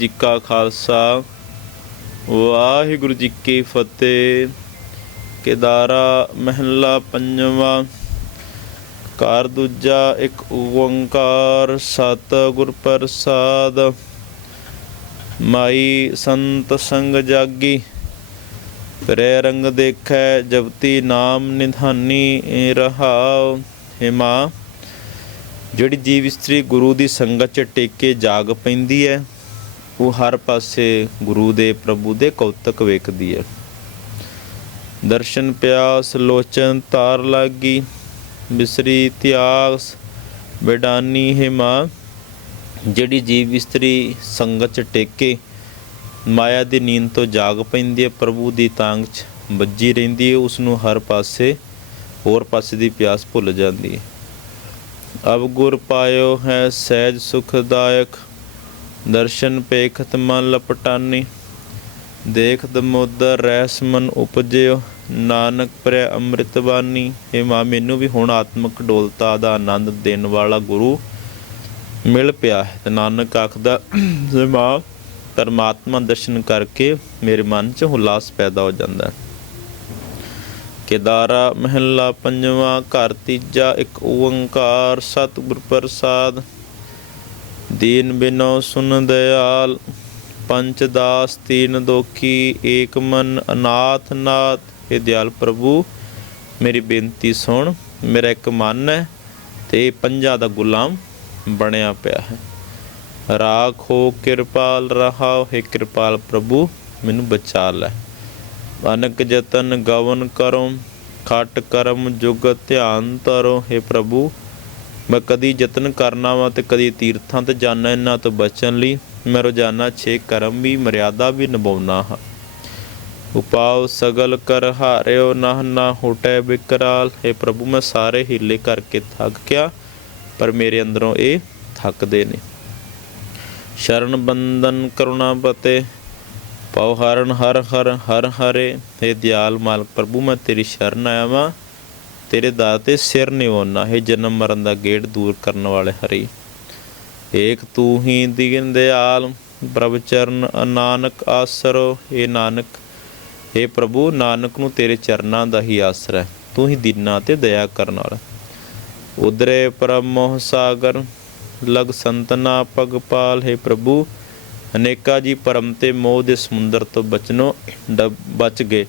ਜੀ ਕਾ ਖਾਲਸਾ, ਵਾਹਿਗੁਰੂ ਜੀ ਕੀ ਫਤਿਹ। ਕੇਦਾਰਾ ਮਹਿਲਾ ਪੰਜਵਾਂ ਕਾਰ ਦੂਜਾ ਇੱਕ ਓੰਕਾਰ ਸਤ ਗੁਰ ਪ੍ਰਸਾਦ। ਮਾਈ ਸੰਤ ਸੰਗ ਜਾਗੀ, ਫਿਰੇ ਰੰਗ ਦੇਖੈ, ਜਪਤੀ ਨਾਮ ਨਿਧਾਨੀ ਰਹਾਉ ਹੇ ਮਾਂ ਜਿਹੜੀ ਜੀਵ ਇਸਤਰੀ ਗੁਰੂ ਦੀ ਸੰਗਤ ਚ ਟੇਕੇ ਜਾਗ ਪੈਂਦੀ ਹੈ ਉਹ ਹਰ ਪਾਸੇ ਗੁਰੂ ਦੇ ਪ੍ਰਭੂ ਦੇ ਕੌਤਕ ਵੇਖਦੀ ਹੈ। ਦਰਸ਼ਨ, ਪਿਆਸ, ਲੋਚਨ, ਤਾਰ ਲਾਗੀ, ਬਿਸਰੀ ਤਿਆਸ ਬਿਡਾਨੀ ਹੈ ਮਾਂ ਜਿਹੜੀ ਜੀਵ ਇਸਤਰੀ ਸੰਗਤ ਚ ਟੇਕੇ, ਮਾਇਆ ਦੀ ਨੀਂਦ ਤੋਂ ਜਾਗ ਪੈਂਦੀ ਹੈ, ਪ੍ਰਭੂ ਦੀ ਤਾਂਗ ਚ ਵੱਜੀ ਰਹਿੰਦੀ ਹੈ ਉਸ ਨੂੰ ਹਰ ਪਾਸੇ, ਹੋਰ ਪਾਸੇ ਦੀ ਪਿਆਸ ਭੁੱਲ ਜਾਂਦੀ ਹੈ। ਅਬ ਗੁਰ ਪਾਇਓ ਹੈ ਸਹਿਜ ਸੁਖਦਾਇਕ ਦਰਸ਼ਨ ਪੇਖਤ ਮਨ ਲਪਟਾਨੀ ਦੇਖ ਦਮੋਦਰ ਰਹਿਸ ਮਨ ਉਪਜਿਓ, ਨਾਨਕ ਪ੍ਰੇ ਅੰਮ੍ਰਿਤ ਬਾਣੀ ਇਹ ਮੈਨੂੰ ਵੀ ਹੁਣ ਆਤਮਿਕ ਡੋਲਤਾ ਦਾ ਆਨੰਦ ਦੇਣ ਵਾਲਾ ਗੁਰੂ ਮਿਲ ਪਿਆ ਹੈ। ਤੇ ਨਾਨਕ ਆਖਦਾ ਜੇ ਮਾਂ, ਪਰਮਾਤਮਾ ਦਰਸ਼ਨ ਕਰਕੇ ਮੇਰੇ ਮਨ 'ਚ ਹੁਲਾਸ ਪੈਦਾ ਹੋ ਜਾਂਦਾ ਹੈ। ਕੇਦਾਰਾ ਮਹਿਲਾ ਪੰਜਵਾਂ, ਘਰ ਤੀਜਾ, ਇੱਕ ਓੰਕਾਰ ਸਤਿਗੁਰ ਪ੍ਰਸਾਦ। ਦੀਨ ਬਿਨੋ ਸੁਨ ਦਇਆਲ ਪੰਚ ਦਾਸ ਤੀਨ ਦੋਖੀ, ਏਕ ਮਨ ਅਨਾਥ ਨਾਥ। हे ਦਿਆਲ ਪ੍ਰਭੂ, ਮੇਰੀ ਬੇਨਤੀ ਸੁਣ, ਮੇਰਾ ਇੱਕ ਮਨ ਹੈ ਤੇ ਇਹ ਪੰਜਾਂ ਦਾ ਗੁਲਾਮ ਬਣਿਆ ਪਿਆ ਹੈ। ਰਾਖੋ ਕਿਰਪਾਲ ਰਹਾਓ ਹੈ ਕਿਰਪਾਲ ਪ੍ਰਭੂ, ਮੈਨੂੰ ਬਚਾ ਲੈ। ਅਨਕ ਜਤਨ ਗਵਨ ਕਰੋ ਖਟ ਕਰਮ ਜੁਗ ਧਿਆਨ ਤਰੋ ਹੈ ਪ੍ਰਭੂ ਮੈਂ ਕਦੀ ਯਤਨ ਕਰਨਾ ਵਾ ਤੇ ਕਦੀ ਤੀਰਥਾਂ ਤੇ ਜਾਣਾ ਇਹਨਾਂ ਤੋਂ ਬਚਣ ਲਈ। ਮੈਂ ਰੋਜ਼ਾਨਾ ਛੇ ਕਰਮ ਵੀ, ਮਰਿਆਦਾ ਵੀ ਨਿਭਾਉਣਾ ਹਾਂ। ਉਪਾਉ ਸਗਲ ਕਰ ਹਾਰਿਓ ਨਾ ਨਾ ਹੋਟੈ ਬਿਕਰਾਲ। ਹੈ ਪ੍ਰਭੂ, ਮੈਂ ਸਾਰੇ ਹੀਲੇ ਕਰਕੇ ਥੱਕ ਗਿਆ, ਪਰ ਮੇਰੇ ਅੰਦਰੋਂ ਇਹ ਥੱਕਦੇ ਨੇ। ਸ਼ਰਨ ਬੰਦਨ ਕਰੁਣਾ ਬਤੇ ਪਉ ਹਰਨ ਹਰ ਹਰ ਹਰ ਹਰੇ। हे ਦਿਆਲ ਮਾਲਕ ਪ੍ਰਭੂ, ਮੈਂ ਤੇਰੀ ਸ਼ਰਨ ਆਇਆ ਵਾਂ। ਤੇਰੇ ਦਰ ਤੇ ਸਿਰ ਨਿਵਾਉਣਾ ਹੈ ਜਨਮ ਮਰਨ ਦਾ ਗੇੜ ਦੂਰ ਕਰਨ ਵਾਲੇ ਹਰੀ। ਏਕ ਤੂੰ ਹੀ ਦੀਨ ਦਿਆਲ, ਪ੍ਰਭ ਚਰਨ ਨਾਨਕ ਆਸਰੋ ਏ ਨਾਨਕ ਏ ਪ੍ਰਭੂ ਨਾਨਕ ਨੂੰ ਤੇਰੇ ਚਰਨਾਂ ਦਾ ਹੀ ਆਸਰਾ ਹੈ। ਤੂੰ ਹੀ ਦੀਨਾਂ ਤੇ ਦਇਆ ਕਰਨ ਵਾਲਾ ਉਦਰੇ ਪਰਮ ਮੋਹ ਸਾਗਰ, ਲਗ ਸੰਤਨਾ ਪਗ ਪਾਲ, ਹੈ ਪ੍ਰਭੂ, ਅਨੇਕਾ ਜੀ ਪਰਮ ਤੇ ਮੋਹ ਦੇ ਸਮੁੰਦਰ ਤੋਂ ਬਚਨੋ ਡਬ- ਬਚ ਗਏ।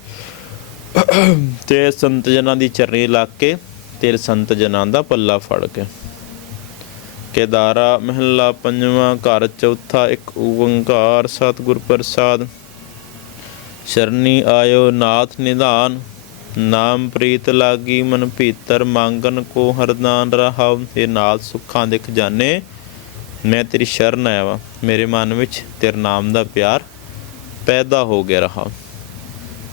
ਤੇ ਸੰਤ ਜਨਾਂ ਦੀ ਚਰਨੀ ਲੱਗ ਕੇ ਤੇਰੇ ਸੰਤ ਜਨਾਂ ਦਾ ਪੱਲਾ ਫੜ ਕੇ। ਕੇਦਾਰਾ ਮਹਿਲਾ ਪੰਜਵਾਂ ਘਰ ਚੌਥਾ ਇੱਕ ਓੰਕਾਰ ਸਤਿਗੁਰ ਪ੍ਰਸਾਦ। ਸ਼ਰਨੀ ਆਇਓ ਨਾਥ ਨਿਧਾਨ, ਨਾਮ ਪ੍ਰੀਤ ਲਾਗੀ ਮਨ ਭੀਤਰ ਮੰਗਨ ਕੋ ਹਰਦਾਨ ਰਹਾਉ, ਤੇ ਨਾਲ ਸੁੱਖਾਂ ਦੇ ਖਜ਼ਾਨੇ ਮੈਂ ਤੇਰੀ ਸ਼ਰਨ ਆਇਆ ਵਾ। ਮੇਰੇ ਮਨ ਵਿੱਚ ਤੇਰੇ ਨਾਮ ਦਾ ਪਿਆਰ ਪੈਦਾ ਹੋ ਗਿਆ ਰਹਾ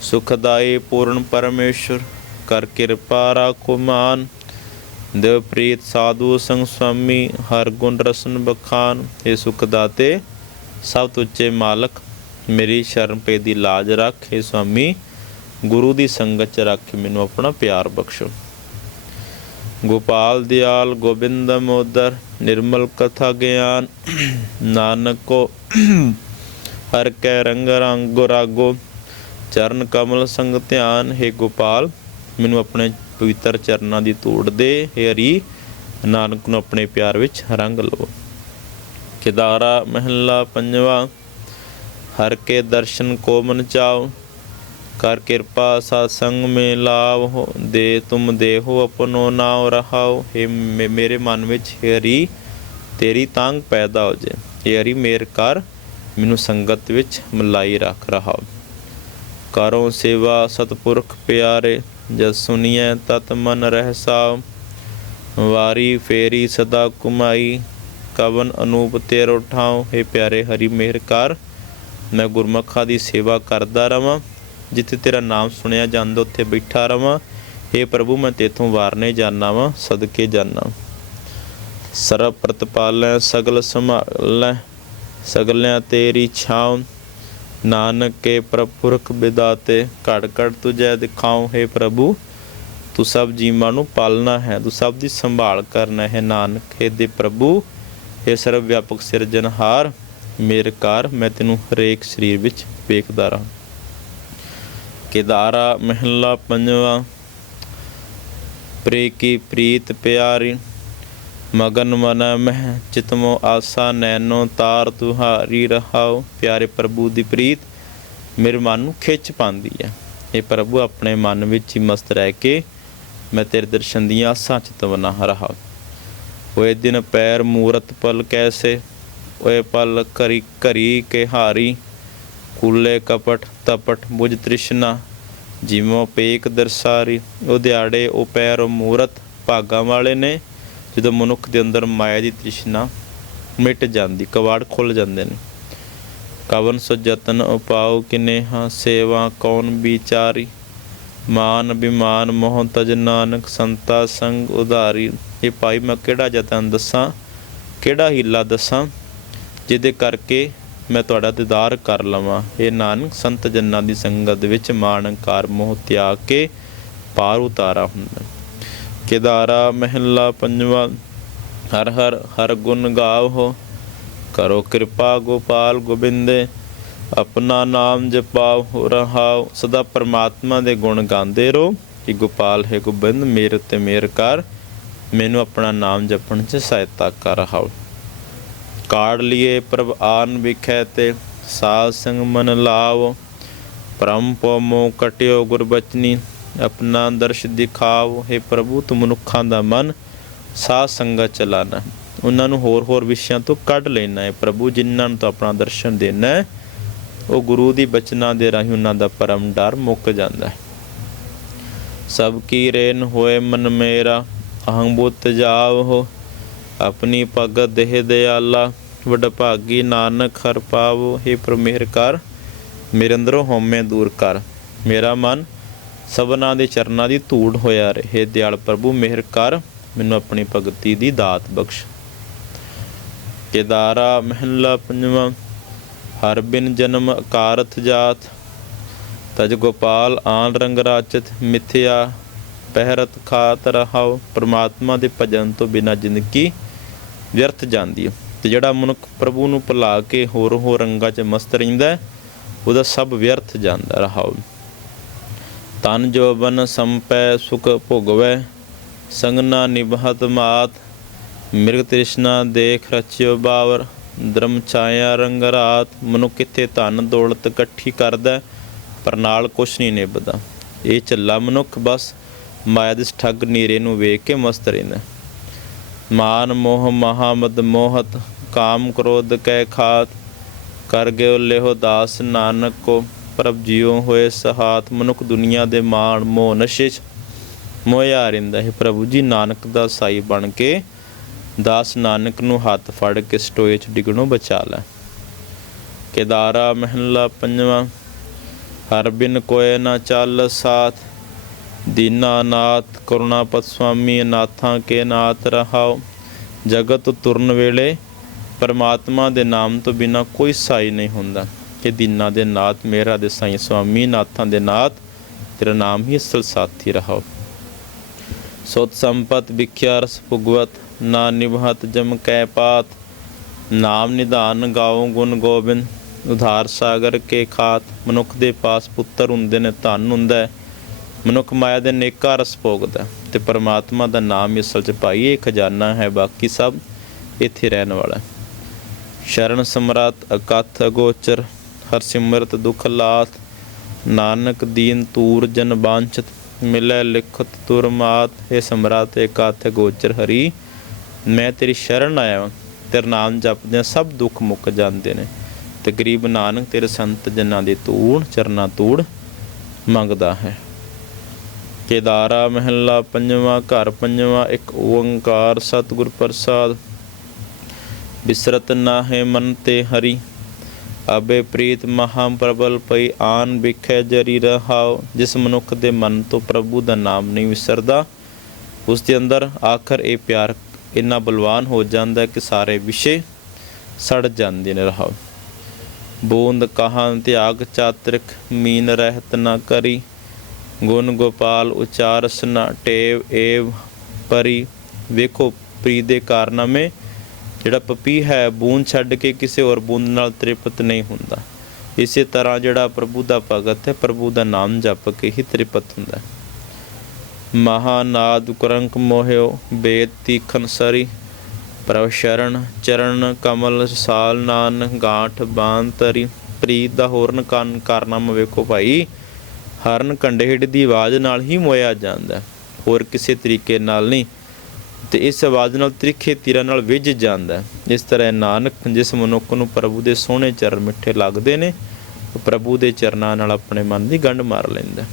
ਸੁਖਦਾਈ ਪੂਰਨ ਪਰਮੇਸ਼ਰ, ਕਰ ਕਿਰਪਾ ਰਾਖੋ ਮਾਨ। ਦੇਵ ਪ੍ਰੀਤ ਸਾਧੂ ਸੰਗ ਸੁਆਮੀ, ਹਰ ਗੁਣ ਰਸਨ ਬਖਾਨ। ਇਹ ਸੁਖ ਦਾਤੇ ਸਭ ਤੋਂ ਮਾਲਕ, ਮੇਰੀ ਸ਼ਰਨ ਪੇ ਦੀ ਲਾਜ ਰੱਖ। ਇਹ ਸੁਆਮੀ, ਗੁਰੂ ਦੀ ਸੰਗਤ ਚ ਰੱਖ ਮੈਨੂੰ ਆਪਣਾ ਪਿਆਰ ਬਖਸ਼ੋ। ਗੋਪਾਲ ਦਿਆਲ, ਗੋਬਿੰਦ ਮੋਦਰ, ਨਿਰਮਲ ਕਥਾ ਗਿਆਨ। ਨਾਨਕੋ, ਹਰ ਕੈ ਰੰਗ ਰੰਗ ਰਾਗੋ। ਚਰਨ ਕਮਲ ਸੰਗ ਧਿਆਨ, ਹੈ ਗੋਪਾਲ, ਮੈਨੂੰ ਆਪਣੇ ਪਵਿੱਤਰ ਚਰਨਾਂ ਦੀ ਤੋੜ ਦੇ, ਹੈ ਹਰੀ, ਨਾਨਕ ਨੂੰ ਆਪਣੇ ਪਿਆਰ ਵਿੱਚ ਰੰਗ ਲਵੋ। ਕਿਦਾਰਾ ਮਹਿਲਾ ਪੰਜਵਾ, ਹਰ ਕੇ ਦਰਸ਼ਨ ਕੋ ਮਨ ਚਾਓ ਕਰ ਕਿਰਪਾ ਸਤ ਸੰਗ ਮੇ ਲਾਭ ਹੋ ਦੇ ਤੁਮ ਦੇਹੋ ਆਪਨੋ ਨਾਉ ਰਹਾਓ ਹੇ ਮੇਰੇ ਮਨ ਵਿੱਚ ਹੇ ਹਰੀ, ਤੇਰੀ ਤਾਂਗ ਪੈਦਾ ਹੋ ਜੇ। ਹੇ ਹਰੀ, ਮੇਰ ਕਰ, ਮੈਨੂੰ ਸੰਗਤ ਵਿੱਚ ਮਲਾਈ ਰੱਖ ਰਹਾਓ ਕਰੋ ਸੇਵਾ ਸਤਪੁਰਖ ਪਿਆਰੇ, ਜਦ ਸੁਨੀਐ ਤਤ ਮਨ ਰਹਿ ਵਾਰੀ ਫੇਰੀ ਸਦਾ ਕੁਮਾਈ ਕਵਨ ਅਨੂਪ ਤੇਰੋ ਠਾਉ। ਹੈ ਪਿਆਰੇ ਹਰੀ ਮਿਹਰ ਕਰ ਮੈਂ ਗੁਰਮੁਖਾਂ ਦੀ ਸੇਵਾ ਕਰਦਾ ਰਵਾਂ। ਜਿੱਥੇ ਤੇਰਾ ਨਾਮ ਸੁਣਿਆ ਜਾਂਦਾ, ਉੱਥੇ ਬੈਠਾ ਰਵਾਂ। हे ਪ੍ਰਭੂ, ਮੈਂ ਤੇਥੋਂ ਵਾਰਨੇ ਜਾਣਾ ਵਾਂ, ਸਦਕੇ ਜਾਣਾ ਸਰਬ ਪ੍ਰਤਪਾਲੈ, ਸਗਲ ਸੰਭਾਲੈ, ਸਗਲਿਆਂ ਤੇਰੀ ਛਾਉ। ਨਾਨਕ ਕੇ ਪ੍ਰਪੁਰਖ ਬਿਦਾਤੇ, ਘੜ ਘੜ ਤੁਝੈ ਦਿਖਾਉ ਹੈ ਪ੍ਰਭੂ। ਤੂੰ ਸਭ ਜੀਵਾਂ ਨੂੰ ਪਾਲਣਾ ਹੈ, ਤੂੰ ਸਭ ਦੀ ਸੰਭਾਲ ਕਰਨਾ ਹੈ ਨਾਨਕ। ਹੈ ਦੇ ਪ੍ਰਭੂ ਇਹ ਸਰਵ ਵਿਆਪਕ ਸਿਰਜਣਹਾਰ, ਮੇਰੇ ਕਾਰ, ਮੈਂ ਤੈਨੂੰ ਹਰੇਕ ਸਰੀਰ ਵਿੱਚ ਵੇਖਦਾ ਰਹਾਂ ਕੇਦਾਰਾ ਮਹਿਲਾ ਪੰਜਵਾ ਪ੍ਰੇ ਕੀ ਪ੍ਰੀਤ ਪਿਆਰੀ ਮਗਨ ਮਨ ਮਹਿ ਚਿਤਮੋ ਆਸਾ ਨੈਨੋ ਤਾਰ ਤੁਹਾਰੀ ਰਹਾਓ ਪਿਆਰੇ ਪ੍ਰਭੂ ਦੀ ਪ੍ਰੀਤ, ਮੇਰੇ ਮਨ ਨੂੰ ਖਿੱਚ ਪਾਉਂਦੀ ਹੈ। ਇਹ ਪ੍ਰਭੂ, ਆਪਣੇ ਮਨ ਵਿੱਚ ਹੀ ਮਸਤ ਰਹਿ ਕੇ ਮੈਂ ਤੇਰੇ ਦਰਸ਼ਨ ਦੀਆਂ ਆਸਾਂ ਚਿਤਵਨਾ ਰਹਾ ਹੋਏ ਦਿਨ ਪੈਰ ਮੂਰਤ ਪਲ ਕੈਸੇ, ਓਏ ਪਲ ਕਰੀ ਕਰੀ ਕੇ ਹਾਰੀ। ਕੁੱਲੇ ਕਪਟ ਤਪਟ ਬੁਝ ਤ੍ਰਿਸ਼ਨਾ, ਜਿਵੇਂ ਪੇਕ ਦਰਸਾਰੀ। ਉਹ ਦਿਹਾੜੇ ਉਹ ਪੈਰ ਮੂਰਤ ਭਾਗਾਂ ਵਾਲੇ ਨੇ ਜਦੋਂ ਮਨੁੱਖ ਦੇ ਅੰਦਰ ਮਾਇਆ ਦੀ ਤ੍ਰਿਸ਼ਨਾ ਮਿਟ ਜਾਂਦੀ, ਕਵਾੜ ਖੁੱਲ ਜਾਂਦੇ ਨੇ। ਕਵਨ ਸੋ ਜਤਨ ਉਪਾਉ ਕਿਨੇ ਹਾਂ ਸੇਵਾ, ਕੌਣ ਵਿਚਾਰੀ? ਮਾਨ ਬਿਮਾਨ ਮੋਹ ਤਜ ਨਾਨਕ, ਸੰਤਾ ਸੰਗ ਉਧਾਰੀ। ਇਹ ਭਾਈ ਮੈਂ ਕਿਹੜਾ ਜਤਨ ਦੱਸਾਂ, ਕਿਹੜਾ ਹੀਲਾ ਦੱਸਾਂ, ਜਿਹਦੇ ਕਰਕੇ ਮੈਂ ਤੁਹਾਡਾ ਦੀਦਾਰ ਕਰ ਲਵਾਂ। ਇਹ ਨਾਨਕ, ਸੰਤ ਜਨਾਂ ਦੀ ਸੰਗਤ ਵਿੱਚ ਮਾਨ ਹੰਕਾਰ ਮੋਹ ਤਿਆਗ ਕੇ ਪਾਰ ਉਤਾਰਾ ਹੁੰਦਾ। ਕੇਦਾਰਾ ਮਹਿਲਾ ਪੰਜਵਾ, ਹਰ ਹਰ ਹਰ ਗੁਣ ਗਾਵੋ ਕਰੋ ਕਿਰਪਾ ਗੋਪਾਲ ਗੋਬਿੰਦੇ, ਆਪਣਾ ਨਾਮ ਜਪਾਓ ਹੋ ਰਹਾਓ। ਸਦਾ ਪਰਮਾਤਮਾ ਦੇ ਗੁਣ ਗਾਉਂਦੇ ਰਹੋ ਕਿ ਗੋਪਾਲ, ਹੈ ਗੋਬਿੰਦ, ਮੇਰੇ ਤੇ ਮੇਰ ਕਰ। ਮੈਨੂੰ ਆਪਣਾ ਨਾਮ ਜਪਣ 'ਚ ਸਹਾਇਤਾ ਕਰ ਰਹਾਓ। ਕਾੜ ਲਿਏ ਪ੍ਰਭ ਆਨ ਵਿਖੇ ਤੇ, ਸਾਧ ਸੰਗ ਮਨ ਲਾਵ। ਪਰਮ ਪਮੋ ਕਟਿਓ ਗੁਰਬਚਨੀ। ਆਪਣਾ ਦਰਸ਼ ਦਿਖਾਓ, ਹੈ ਪ੍ਰਭੂ, ਤੂੰ ਮਨੁੱਖਾਂ ਦਾ ਮਨ, ਸਾਧ ਸੰਗਤ ਚਲਾਣਾ ਉਹਨਾਂ ਨੂੰ ਹੋਰ ਹੋਰ ਵਿਸ਼ਿਆਂ ਤੋਂ ਕੱਢ ਲੈਣਾ ਹੈ ਪ੍ਰਭੂ, ਜਿਨ੍ਹਾਂ ਨੂੰ ਤੂੰ ਆਪਣਾ ਦਰਸ਼ਨ ਦੇਣਾ ਹੈ। ਉਹ ਗੁਰੂ ਦੀ ਬਚਨਾਂ ਦੇ ਰਾਹੀਂ ਉਹਨਾਂ ਦਾ ਪਰਮ ਡਰ ਮੁੱਕ ਜਾਂਦਾ ਹੈ। ਸਭ ਕੀ ਰੇਨ ਹੋਏ ਮਨ ਮੇਰਾ ਅਹੰ ਬੁੱਤ ਜਾਵ ਹੋ ਆਪਣੀ ਭਗਤ ਦੇਹ ਦਿਆਲਾ ਵਡ ਭਾਗੀ ਨਾਨਕ ਹਰ ਪਾਵੋ। हे ਪ੍ਰਮੇਰ ਕਰ, ਮੇਰੇ ਅੰਦਰੋਂ ਹਉਮੈ ਦੂਰ ਕਰ। ਮੇਰਾ ਮਨ ਸਭਨਾ ਦੇ ਚਰਨਾਂ ਦੀ ਧੂੜ ਹੋਇਆ ਰਹੇ। ਦਿਆਲ ਪ੍ਰਭੂ ਮਿਹਰ ਕਰ ਮੈਨੂੰ ਆਪਣੀ ਭਗਤੀ ਦੀ ਦਾਤ ਬਖਸ਼। ਕੇਦਾਰਾ ਮਹਿਲਾ ਪੰਜਵਾਂ ਹਰ ਬਿਨ ਜਨਮ ਅਕਾਰਥ ਜਾਤ। ਤਜ ਗੋਪਾਲ ਆਨ ਰੰਗ ਰਾਚਤ ਮਿਥਿਆ ਪਹਿਰਤ ਖਾਤ ਰਹਾਓ ਪ੍ਰਮਾਤਮਾ ਦੇ ਭਜਨ ਤੋਂ ਬਿਨਾ ਜ਼ਿੰਦਗੀ ਵਿਅਰਥ ਜਾਂਦੀ ਹੈ। ਤੇ ਜਿਹੜਾ ਮਨੁੱਖ ਪ੍ਰਭੂ ਨੂੰ ਭੁਲਾ ਕੇ ਹੋਰ ਹੋਰ ਰੰਗਾਂ 'ਚ ਮਸਤ ਰਹਿੰਦਾ ਹੈ, ਉਹਦਾ ਸਭ ਵਿਅਰਥ ਜਾਂਦਾ ਰਹਾਓ ਤਨ ਜੋਬਨ ਸੰਪੈ ਸੁਖ ਭੋਗਵੈ, ਸੰਗਨਾ ਨਿਭਤ ਮਾਤ, ਮਿਰਗ ਤ੍ਰਿਸ਼ਨਾ ਦੇਖ ਰਚਿਓ ਬਾਵਰ ਧਰਮ ਛਾਇਆ ਰੰਗ ਰਾਤ, ਮਨੁ ਕਿੱਥੇ ਧਨ ਦੌਲਤ ਇਕੱਠੀ ਕਰਦਾ, ਪਰ ਨਾਲ ਕੁਛ ਨਹੀਂ ਨਿਭਦਾ। ਇਹ ਚੱਲਾ ਮਨੁੱਖ ਬਸ, ਮਾਇਆ ਦੇ ਠੱਗ ਨੀਰੇ ਨੂੰ ਵੇਖ ਕੇ ਮਸਤ ਰਹਿੰਦਾ ਮਾਨ ਮੋਹ ਮਹਾਮਦ ਮੋਹਤ, ਕਾਮ ਕ੍ਰੋਧ ਕੈ ਖਾਤ, ਕਰ ਗਿਓ ਲਿਹੋ ਦਾਸ ਨਾਨਕ ਕੋ ਪ੍ਰਭ ਜਿਉ ਹੋਏ ਸਹਾਤ ਮਨੁੱਖ ਦੁਨੀਆ ਦੇ ਮਾਣ ਮੋਹ ਨਸ਼ੇ 'ਚ ਮੋਹਿਆ ਰਹਿੰਦਾ ਹੈ। ਪ੍ਰਭੂ ਜੀ ਨਾਨਕ ਦਾ ਸਾਈ ਬਣ ਕੇ ਦਾਸ ਨਾਨਕ ਨੂੰ ਹੱਥ ਫੜ ਕੇ ਸਟੋਏ 'ਚ ਡਿੱਗਣੋਂ ਬਚਾ ਲੈ। ਕੇਦਾਰਾ ਮਹਿਲਾ ਪੰਜਵਾਂ, ਹਰ ਬਿਨ ਕੋਏ ਨਾ ਚੱਲ ਸਾਥ ਦੀਨਾਨਾਥ ਕਰੁਣਾਪਤ ਸੁਆਮੀ, ਅਨਾਥਾਂ ਕੇ ਨਾਥ ਰਹਾਓ। ਜਗਤ ਤੁਰਨ ਵੇਲੇ ਪਰਮਾਤਮਾ ਦੇ ਨਾਮ ਤੋਂ ਬਿਨਾ ਕੋਈ ਸਾਈ ਨਹੀਂ ਹੁੰਦਾ। ਕਿ ਦੀਨਾ ਦੇ ਨਾਥ ਮੇਰਾ ਦੇ ਸਾਈ ਸੁਆਮੀ, ਨਾਥਾਂ ਦੇ ਨਾਥ ਤੇਰਾ ਨਾਮ ਹੀ ਅਸਲ ਸਾਥੀ ਰਹਾਓ। ਸੋਤ ਸੰਪਤ ਵਿਖਿਆ ਰਸ ਭੁਗਵਤ, ਨਾ ਨਿਭਤ ਜਮ ਕੈ ਪਾਤ, ਨਾਮ ਨਿਧਾਨ ਗਾਓ ਗੁਣ ਗੋਬਿੰਦ, ਉਧਾਰ ਸਾਗਰ ਕੇ ਖਾਤ, ਮਨੁੱਖ ਦੇ ਪਾਸ ਪੁੱਤਰ ਹੁੰਦੇ ਨੇ ਧਨ ਹੁੰਦਾ ਹੈ ਮਨੁੱਖ ਮਾਇਆ ਦੇ ਨੇਕਾ ਰਸ ਭੋਗਦਾ ਹੈ ਤੇ ਪਰਮਾਤਮਾ ਦਾ ਨਾਮ ਹੀ ਅਸਲ ਚ ਭਾਈ ਇਹ ਖਜ਼ਾਨਾ ਹੈ ਬਾਕੀ ਸਭ ਇੱਥੇ ਰਹਿਣ ਵਾਲਾ ਸ਼ਰਨ ਸਮਰਾਤ ਅਕਥ ਅਗੋਚਰ ਹਰ ਸਿਮਰਤ ਦੁਖ ਲਾਤ, ਨਾਨਕ ਦੀਨ ਤੂਰ ਜਨ ਬਾਂਛਤ, ਮਿਲੈ ਲਿਖਤ ਤੁਰ ਮਾਤ, ਹੈ ਸਮਰਾਤ ਇਕਥ ਅਗੋਚਰ ਹਰੀ, ਮੈਂ ਤੇਰੀ ਸ਼ਰਨ ਆਇਆ ਤੇਰਾ ਨਾਮ ਜਪਦਿਆਂ ਸਭ ਦੁੱਖ ਮੁੱਕ ਜਾਂਦੇ ਨੇ, ਤੇ ਗਰੀਬ ਨਾਨਕ ਤੇਰੇ ਸੰਤ ਜਨਾਂ ਦੇ ਤੂੜ ਚਰਨਾ ਤੂੜ ਮੰਗਦਾ ਹੈ। ਕੇਦਾਰਾ ਮਹਿਲਾ ਪੰਜਵਾਂ, ਘਰ ਪੰਜਵਾਂ, ਇੱਕ ਓੰਕਾਰ ਸਤਿਗੁਰ ਪ੍ਰਸਾਦ, ਬਿਸਰਤ ਨਾਹਿ ਮਨ ਤੇ ਹਰੀ। ਅਬੇ ਪ੍ਰੀਤ ਮਹਾ ਪ੍ਰਬਲ ਪਈ, ਆਨ ਵਿਖੇ ਜਰੀ ਰਹਾਓ ਜਿਸ ਮਨੁੱਖ ਦੇ ਮਨ ਤੋਂ ਪ੍ਰਭੂ ਦਾ ਨਾਮ ਨਹੀਂ ਵਿਸਰਦਾ। ਉਸ ਦੇ ਅੰਦਰ ਆਖਰ ਇਹ ਪਿਆਰ ਇੰਨਾ ਬਲਵਾਨ ਹੋ ਜਾਂਦਾ ਕਿ ਸਾਰੇ ਵਿਸ਼ੇ ਸੜ ਜਾਂਦੇ ਨੇ ਰਹਾਓ ਬੂੰਦ ਕਹਾਂ ਤਿਆਗ ਚਾਤ੍ਰਿਕ, ਮੀਨ ਰਹਿਤ ਨਾ ਕਰੀ। ਗੁਣ ਗੋਪਾਲ ਉਚਾਰਸ ਨਾ ਟੇਵ, ਏਵ ਪਰੀ। ਵੇਖੋ ਪ੍ਰੀ ਦੇ ਕਾਰਨਾਮੇ ਜਿਹੜਾ ਪਪੀ ਹੈ, ਬੂੰਦ ਛੱਡ ਕੇ ਕਿਸੇ ਹੋਰ ਬੂੰਦ ਨਾਲ ਤ੍ਰਿਪਤ ਨਹੀਂ ਹੁੰਦਾ। ਇਸੇ ਤਰ੍ਹਾਂ ਜਿਹੜਾ ਪ੍ਰਭੂ ਦਾ ਭਗਤ ਹੈ, ਪ੍ਰਭੂ ਦਾ ਨਾਮ ਜਪ ਕੇ ਹੀ ਤ੍ਰਿਪਤ ਹੁੰਦਾ ਹੈ। ਮਹਾਨਾਦ ਕਰੰਕ ਮੋਹਿਓ, ਬੇਦ ਤੀਖਨ ਸਰੀ ਪ੍ਰਭ ਸ਼ਰਨ ਚਰਨ ਕਮਲ ਸਾਲ ਨਾਨ ਗਾਂਠ ਬਾਂਤਰੀ ਪ੍ਰੀਤ ਦਾ ਹੋਰਨ ਕੰਨ ਕਾਰਨਾਮਾ ਵੇਖੋ ਭਾਈ, ਹਰਨ ਕੰਡੇੜ ਦੀ ਆਵਾਜ਼ ਨਾਲ ਹੀ ਮੋਇਆ ਜਾਂਦਾ ਹੋਰ ਕਿਸੇ ਤਰੀਕੇ ਨਾਲ ਨਹੀਂ। ਤੇ ਇਸ ਆਵਾਜ਼ ਨਾਲ ਤ੍ਰਿਖੇ ਤੀਰਾਂ ਨਾਲ ਵਿਝ ਜਾਂਦਾ ਇਸ ਤਰ੍ਹਾਂ ਨਾਨਕ ਜਿਸ ਮਨੁੱਖ ਨੂੰ ਪ੍ਰਭੂ ਦੇ ਸੋਹਣੇ ਚਰਨ ਮਿੱਠੇ ਲੱਗਦੇ ਨੇ, ਉਹ ਪ੍ਰਭੂ ਦੇ ਚਰਨਾਂ ਨਾਲ ਆਪਣੇ ਮਨ ਦੀ ਗੰਢ ਮਾਰ ਲੈਂਦਾ ਹੈ।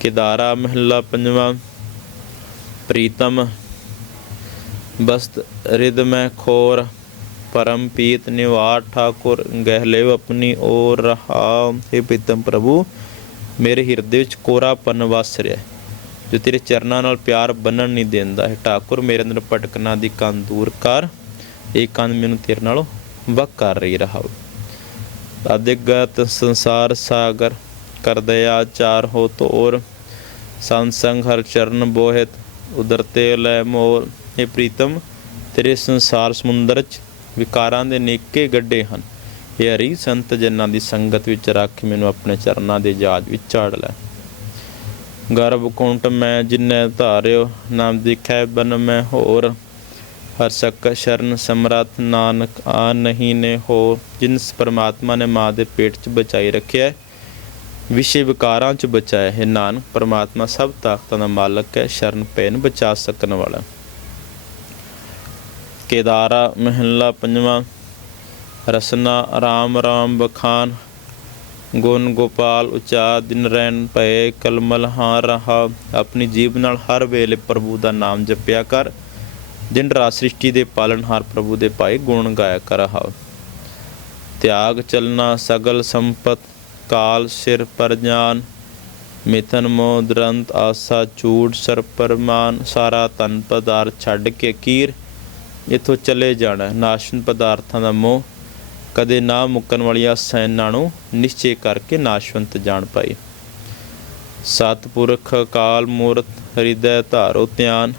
ਕਿਦਾਰਾ ਮਹਿਲਾ ਪੰਜਵਾਂ, ਪ੍ਰੀਤਮ ਬਸਤ ਰਿਦ ਮੈਂ ਖੋਰ, ਪਰਮ ਪੀਤ ਨਿਵਾਰ ਠਾਕੁਰ, ਗਹਿਲੇ ਆਪਣੀ ਓਰ ਰਹਾ। हे ਪ੍ਰੀਤਮ ਪ੍ਰਭੂ, ਮੇਰੇ ਹਿਰਦੇ ਵਿੱਚ ਕੋਰਾਪਨ ਵਸ ਰਿਹਾ ਜੋ ਤੇਰੇ ਚਰਨਾਂ ਨਾਲ ਪਿਆਰ ਬੰਨਣ ਨਹੀਂ ਦਿੰਦਾ। ਹੈ ਠਾਕੁਰ, ਮੇਰੇ ਅੰਦਰ ਭਟਕਣਾ ਦੀ ਕੰਨ ਦੂਰ ਕਰ। ਇਹ ਕੰਨ ਮੈਨੂੰ ਤੇਰੇ ਨਾਲੋਂ ਵੱਖ ਕਰ ਰਹੀ ਰਹਾ ਅਦਿਗਤ ਸੰਸਾਰ ਸਾਗਰ ਕਰ ਦਇਆ ਚਾਰ ਹੋ ਤੋਰ। ਸੰਸੰਗ ਹਰ ਚਰਨ ਬੋਹਿਤ, ਉਦਰ ਲੈ ਮੋਰ। ਇਹ ਪ੍ਰੀਤਮ, ਤੇਰੇ ਸੰਸਾਰ ਸਮੁੰਦਰ ਚ ਵਿਕਾਰਾਂ ਦੇ ਨੇਕੇ ਗੱਡੇ ਹਨ। ਇਹ ਹਰੀ, ਸੰਤ ਜਨਾਂ ਦੀ ਸੰਗਤ ਵਿੱਚ ਰੱਖ ਮੈਨੂੰ ਆਪਣੇ ਚਰਨਾਂ ਦੇ ਜਾਜ ਵਿੱਚ ਝਾੜ ਲੈ। ਗਰਭ ਕੁੰਟ ਮੈਂ ਜਿਨੈ ਧਾਰਿਓ, ਨਾਮ ਦਿਖੈ ਬਨ ਮੈਂ ਹੋਰ। ਹਰ ਸਕ ਸ਼ਰਨ ਸਮਰਥ ਨਾਨਕ ਆ ਨਹੀਂ ਨੇ ਹੋ ਜਿਨਸ ਪਰਮਾਤਮਾ ਨੇ ਮਾਂ ਦੇ ਪੇਟ 'ਚ ਬਚਾਈ ਰੱਖਿਆ ਵਿਸ਼ੇ ਵਿਕਾਰਾਂ 'ਚ ਬਚਾਇਆ ਹੈ ਨਾਨਕ, ਪਰਮਾਤਮਾ ਸਭ ਤਾਕਤਾਂ ਦਾ ਮਾਲਕ ਹੈ, ਸ਼ਰਨ ਪੈਨ ਬਚਾ ਸਕਣ ਵਾਲਾ। ਕੇਦਾਰਾ ਮਹਿਲਾ ਪੰਜਵਾਂ, ਰਸਨਾ ਰਾਮ ਰਾਮ ਬਖਾਨ ਗੁਣ ਗੋਪਾਲ ਉਚਾ ਦਿਨ ਰਹਿਣ ਭਏ ਕਲਮਲ ਹਾਂ ਰਹਾ। ਆਪਣੀ ਜੀਬ ਨਾਲ ਹਰ ਵੇਲੇ ਪ੍ਰਭੂ ਦਾ ਨਾਮ ਜਪਿਆ ਕਰ। ਦਿਨ ਰਾਤ ਸ੍ਰਿਸ਼ਟੀ ਦੇ ਪਾਲਣਹਾਰ ਪ੍ਰਭੂ ਦੇ ਪਾਏ ਗੁਣ ਗਾਇਆ ਕਰ ਰਹਾ। ਤਿਆਗ ਚਲਨਾ ਸਗਲ ਸੰਪਤ, ਕਾਲ ਸਿਰ ਪਰਜਾਨ ਮਿਥਨ ਮੋਹ ਦਰੰਤ ਆਸਾ ਚੂੜ ਸਰ ਪਰਮਾਨ ਸਾਰਾ ਤਨ ਪਦਾਰਥ ਛੱਡ ਕੇ ਕੀਰ। ਇਥੋਂ ਚਲੇ ਜਾਣਾ ਹੈ। ਨਾਸ਼ਨ ਪਦਾਰਥਾਂ ਦਾ ਮੋਹ। ਕਦੇ ਨਾ ਮੁੱਕਣ ਵਾਲੀਆਂ ਸੈਨਾ ਨੂੰ ਨਿਸ਼ਚੇ ਕਰਕੇ ਨਾਸ਼ਵੰਤ ਜਾਣ ਪਾਈ। ਸਤਪੁਰਖ ਅਕਾਲ ਮੂਰਤ, ਹਿਰਦੈ ਧਾਰੋ ਧਿਆਨ,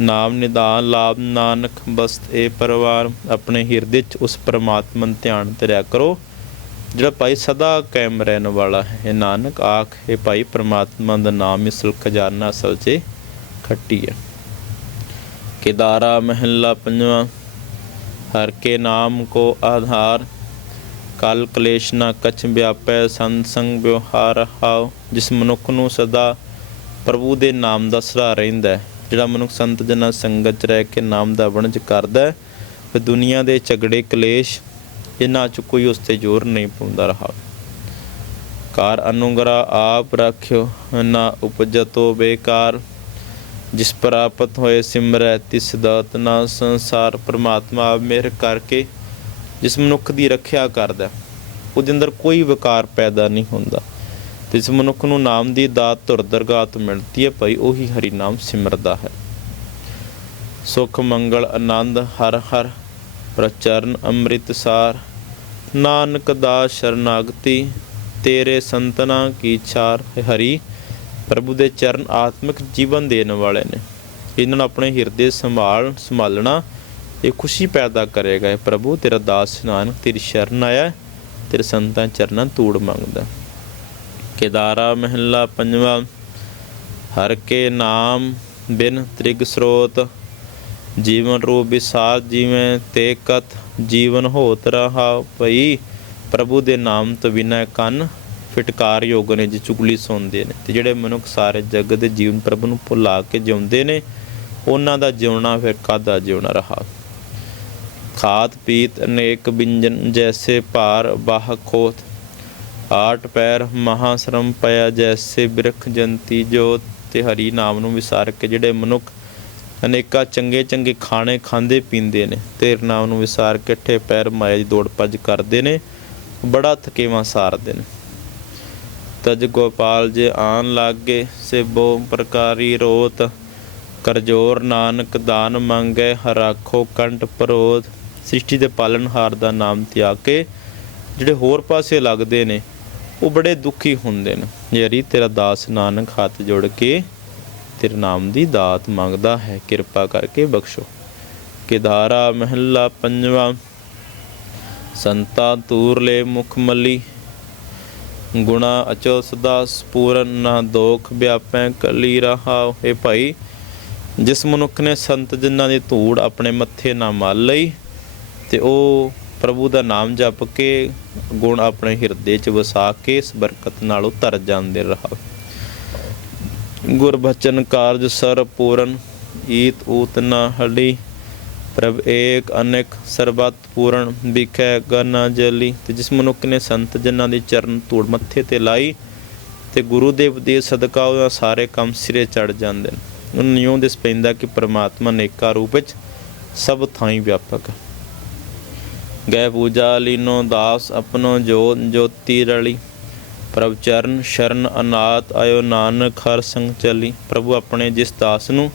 ਨਾਮ ਨਿਦਾਨ ਲਾਭ ਨਾਨਕ, ਬਸਤ ਇਹ ਪਰਿਵਾਰ, ਆਪਣੇ ਹਿਰਦੇ 'ਚ ਉਸ ਪਰਮਾਤਮਾ ਨੂੰ ਧਿਆਨ ਧਰਿਆ ਕਰੋ, ਜਿਹੜਾ ਭਾਈ ਸਦਾ ਕਾਇਮ ਰਹਿਣ ਵਾਲਾ ਹੈ। ਨਾਨਕ, ਆਖ ਇਹ ਭਾਈ ਪਰਮਾਤਮਾ ਦਾ ਨਾਮ ਹੀ ਅਸਲ ਖਜ਼ਾਨਾ ਅਸਲ ਖੱਟੀ ਹੈ। ਕਿਦਾਰਾ ਮਹਿਲਾ ਪੰਜਵਾਂ हर के नाम को आधार ਕਲ ਕਲੇਸ਼ ਨਾ ਕਛ ਵਿਆਪੈ ਸੰਤ ਸੰਗ ਵਿਵਹਾਰ ਹਾਉ ਜਿਸ ਮਨੁੱਖ ਨੂੰ ਸਦਾ ਪ੍ਰਭੂ ਦੇ ਨਾਮ ਦਾ ਸਹਾਰਾ ਰਹਿੰਦਾ ਹੈ ਜਿਹੜਾ ਮਨੁੱਖ ਸੰਤ ਜਨਾਂ ਸੰਗਤ ਚ ਰਹਿ ਕੇ ਨਾਮ ਦਾ ਵਣਜ ਕਰਦਾ ਹੈ ਫਿਰ ਦੁਨੀਆ ਦੇ ਝਗੜੇ ਕਲੇਸ਼ ਇਹਨਾਂ ਚ ਕੋਈ ਉਸ ਤੇ ਜ਼ੋਰ ਨਹੀਂ ਪਾਉਂਦਾ ਰਹਾ ਕਾਰ ਅਨੁਗਰਾ ਆਪ ਰੱਖਿਓ ਨਾ ਉਪਜਤੋ ਬੇਕਾਰ ਜਿਸ ਪ੍ਰਾਪਤ ਹੋਏ ਸਿਮਰੈ, ਤਿਸ ਦਾਤ ਨਾ ਸੰਸਾਰ ਪ੍ਰਮਾਤਮਾ ਆਪ ਮਿਹਰ ਕਰਕੇ ਜਿਸ ਮਨੁੱਖ ਦੀ ਰੱਖਿਆ ਕਰਦਾ ਉਹਦੇ ਅੰਦਰ ਕੋਈ ਵਿਕਾਰ ਪੈਦਾ ਨਹੀਂ ਹੁੰਦਾ। ਤੇ ਇਸ ਮਨੁੱਖ ਨੂੰ ਨਾਮ ਦੀ ਦਾਤ ਧੁਰ ਦਰਗਾਹ ਮਿਲਦੀ ਹੈ, ਭਾਈ ਉਹੀ ਹਰੀ ਨਾਮ ਸਿਮਰਦਾ ਹੈ। ਸੁਖ, ਮੰਗਲ, ਆਨੰਦ, ਹਰ ਹਰ ਪ੍ਰਚਰਨ ਅੰਮ੍ਰਿਤਸਾਰ ਨਾਨਕ ਦਾ ਸ਼ਰਨਾਗਤੀ, ਤੇਰੇ ਸੰਤਨਾ ਕੀ ਛਾਰ ਹਰੀ। ਪ੍ਰਭੂ ਦੇ ਚਰਨ ਆਤਮਿਕ ਜੀਵਨ ਦੇਣ ਵਾਲੇ ਨੇ। ਇਹਨਾਂ ਨੂੰ ਆਪਣੇ ਹਿਰਦੇ ਸੰਭਾਲ, ਸੰਭਾਲਣਾ, ਇਹ ਖੁਸ਼ੀ ਪੈਦਾ ਕਰੇਗਾ। ਇਹ ਪ੍ਰਭੂ, ਤੇਰਾ ਦਾਸ ਨਾਨਕ, ਤੇਰੀ ਸ਼ਰਨ ਆਇਆ ਤੇਰੇ ਸੰਤਾਂ ਚਰਨਾਂ ਤੂੜ ਮੰਗਦਾ ਕੇਦਾਰਾ ਮਹਿਲਾ ਪੰਜਵਾ, ਹਰ ਕੇ ਨਾਮ ਬਿਨ ਤ੍ਰਿਗ ਸਰੋਤ, ਜੀਵਨ ਰੂਪ ਵਿਸਾਰ ਜੀਵੇਂ ਤੇ ਕਤ ਜੀਵਨ ਹੋਤ ਰਹਾ ਭਈ, ਪ੍ਰਭੂ ਦੇ ਨਾਮ ਤੋਂ ਬਿਨਾ ਕੰਨ ਫਿਟਕਾਰ ਯੋਗ ਨੇ ਜੀ, ਚੁਗਲੀ ਸੁਣਦੇ ਨੇ ਤੇ ਜਿਹੜੇ ਮਨੁੱਖ ਸਾਰੇ ਜਗਤ ਦੇ ਜੀਵਨ ਪ੍ਰਭ ਨੂੰ ਭੁਲਾ ਕੇ ਜਿਉਂਦੇ ਨੇ, ਉਹਨਾਂ ਦਾ ਜਿਉਣਾ ਫਿਰ ਕਾਦਾ ਜਿਉਣਾ ਰਹਾ? ਖਾਤ ਪੀਤ ਅਨੇਕ ਬਿੰਜਨ ਜੈਸੇ ਭਾਰ ਬਾਹ ਖੋਤ, ਆਟ ਪੈਰ ਮਹਾ ਸ਼ਰਮ ਪਿਆ ਜੈਸੇ ਬਿਰਖ ਜੰਤੀ ਜੋਤ, ਤੇ ਹਰੀ ਨਾਮ ਨੂੰ ਵਿਸਾਰ ਕੇ ਜਿਹੜੇ ਮਨੁੱਖ ਅਨੇਕਾਂ ਚੰਗੇ ਚੰਗੇ ਖਾਣੇ ਖਾਂਦੇ ਪੀਂਦੇ ਨੇ ਤੇਰੇ ਨਾਮ ਨੂੰ ਵਿਸਾਰ ਕੇ ਠੇ ਪੈਰ ਮਾਇਆ ਦੀ ਦੌੜ ਭੱਜ ਕਰਦੇ ਨੇ, ਬੜਾ ਥਕੇਵਾਂ ਸਾਰਦੇ ਨੇ। ਤਜ ਗੋਪਾਲ ਜੇ ਆਨ ਲਾਗੇ, ਸੇਬੋ ਪ੍ਰਕਾਰੀ ਰੋਤ। ਕਰਜੋਰ ਨਾਨਕ ਦਾਨ ਮੰਗੇ, ਹਰਾਖੋ ਕੰਟ ਪਰੋਧ। ਸ੍ਰਿਸ਼ਟੀ ਦੇ ਪਾਲਣਹਾਰ ਦਾ ਨਾਮ ਤਿਆਗ ਕੇ, ਜਿਹੜੇ ਹੋਰ ਪਾਸੇ ਲੱਗਦੇ ਨੇ, ਉਹ ਬੜੇ ਦੁਖੀ ਹੁੰਦੇ ਨੇ। ਯਾਰੀ ਤੇਰਾ ਦਾਸ ਨਾਨਕ ਹੱਥ ਜੋੜ ਕੇ, ਤੇਰੇ ਨਾਮ ਦੀ ਦਾਤ ਮੰਗਦਾ ਹੈ, ਕਿਰਪਾ ਕਰਕੇ ਬਖਸ਼ੋ। ਕਿਧਾਰਾ ਮਹਿਲਾ ਪੰਜਵਾ। ਸੰਤਾ ਤੂਰਲੇ ਮੁਖਮਲੀ ਗੁਣਾ ਅਚੋ ਸਦਾ ਸਪੂਰਨ ਨਾ ਦੋਖ ਵਿਆਪੈ ਕਲੀ ਰਹਾਉ ਇਹ ਭਾਈ। ਜਿਸ ਮਨੁੱਖ ਨੇ ਸੰਤ ਜਿਨ੍ਹਾਂ ਦੀ ਧੂੜ ਆਪਣੇ ਮੱਥੇ ਨਾ ਮਲ ਲਈ, ਤੇ ਉਹ ਪ੍ਰਭੂ ਦਾ ਨਾਮ ਜਪ ਕੇ ਗੁਣ ਆਪਣੇ ਹਿਰਦੇ 'ਚ ਵਸਾ ਕੇ ਇਸ ਬਰਕਤ ਨਾਲ ਉਤਰ ਜਾਂਦੇ ਰਹਾ ਗੁਰਬਚਨ ਕਾਰਜ ਸਰ ਪੂਰਨ ਈਤ ਊਤ ਨਾ ਹੜੀ ਪ੍ਰਭ ਏਕ ਅਨੇਕ ਸਰਬਤ ਪੂਰਨ ਵਿਖੇ ਗਨਾ ਜਲੀ, ਤੇ ਜਿਸ ਮਨੁੱਖ ਨੇ ਸੰਤ ਜਨਾਂ ਦੇ ਚਰਨ ਧੂੜ ਮੱਥੇ ਤੇ ਲਾਈ, ਤੇ ਗੁਰੂ ਦੇ ਉਪਦੇਸ਼ ਸਦਕਾ ਉਹਦਾ ਸਾਰੇ ਕੰਮ ਸਿਰੇ ਚੜ ਜਾਂਦੇ ਨੇ। ਉਹਨੂੰ ਨਿਉਂ ਦਿਸ ਪੈਂਦਾ ਕਿ ਪ੍ਰਮਾਤਮਾ ਨੇਕਾ ਰੂਪ ਵਿੱਚ ਸਭ ਥਾਈਂ ਵਿਆਪਕ। ਹੈ ਗਏ ਪੂਜਾ ਲੀਨੋ ਦਾਸ ਆਪਣੋ ਜੋਤ ਜੋਤੀ ਰਲੀ। ਪ੍ਰਭ ਚਰਨ ਸ਼ਰਨ ਅਨਾਥ ਆਇਓ ਨਾਨਕ ਹਰ ਸੰਗ ਚਲੀ। ਪ੍ਰਭੂ ਆਪਣੇ ਜਿਸ ਦਾਸ ਨੂੰ